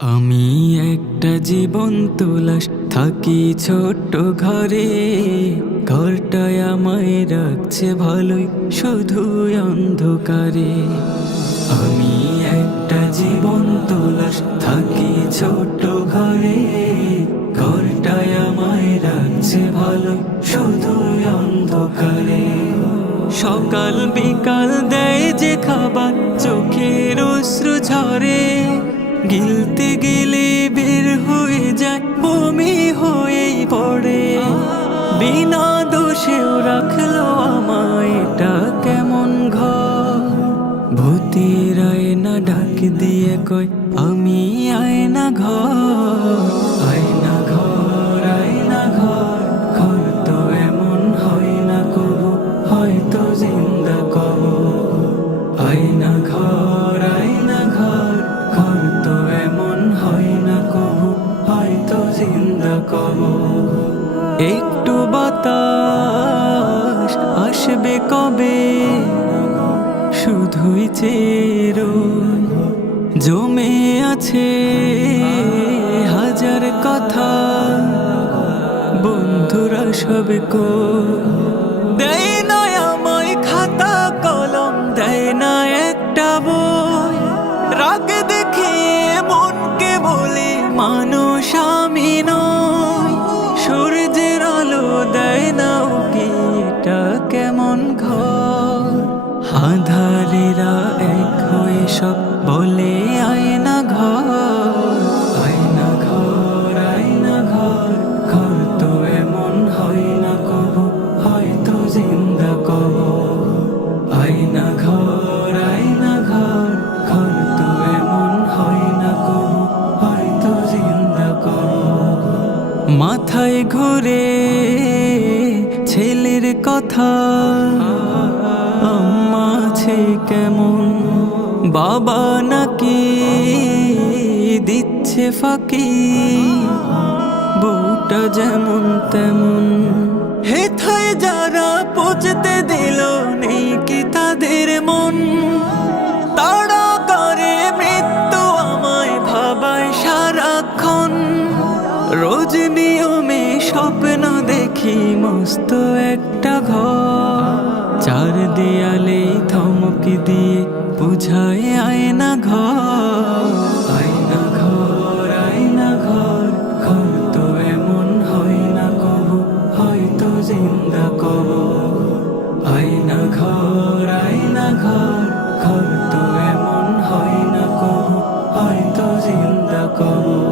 আমি একটা জীবন্ত লাশ, থাকি ছোট্ট ঘরে। ঘরটায় আমায় রাখছে ভালোই, শুধু অন্ধকারে। আমি একটা জীবন্ত লাশ, থাকি ছোট্ট ঘরে। ঘরটায় আমায় রাখছে ভালোই, শুধু অন্ধকারে। সকাল বিকাল দেয় যে খাবার, চোখের অশ্রু ঝরে। গিলতে গেলে বের হয়ে যায়, বমি হয়েই পড়ে। বিনা দোষেও রাখলো আমায়, এটা কেমন ঘর। ভূতের আয়না ডাক দিয়ে কয়, আমি আয়না ঘর। আয়না ঘর, আয়না ঘর, ঘর তো এমন হয় না কবু, হয়তো জিন্দা কবর। আয়না ঘর, আয়না ঘর, ঘর তো এমন হয় না কবু, হয়তো জিন্দা কবর। একটু বাতাস আসবে কবে, শুধুই চেরো জমে আছে হাজার কথা। বন্ধুরা সব কো দেয় না আমায় খাতা কলম, দেয় না একটা বই। রাগ দেখে মনকে বলে মানুষ আমি নই। সূর্যের আলো দেয় না ওকে, এটা কেমন ঘর। আঁধারেরা এক হয়ে সব বলে আয়না ঘর। আয়না ঘর, আয়না ঘর, ঘর তো এমন হয় না কবু, হয়তো জিন্দা কবর। আয়না ঘর, আয়না ঘর, ঘর তো এমন হয় না কবু, হয়তো জিন্দা কবর। মাথায় ঘুরে ছেলের কথা, আম্মা আছে কেমন, বাবা নাকি দিচ্ছে ফাঁকি। বউটা যেমন তেমন, হেথায় যারা পচতে দিল, নেই কি তাদের মন। তাড়া করে মৃত্যু আমায় ভাবায় সারাক্ষণ। রোজ নিয়মে স্বপ্ন দেখি মস্ত একটা ঘর। চার দেয়ালে ধমকি দিয়ে বুঝায় আয়না ঘর। আয়না ঘর, আয়না ঘর, ঘর তো এমন হয় না কবু, হয়তো জিন্দা কবর। আয়না ঘর, আয়না ঘর, ঘর তো এমন হয় না কবু, হয়তো জিন্দা কবর।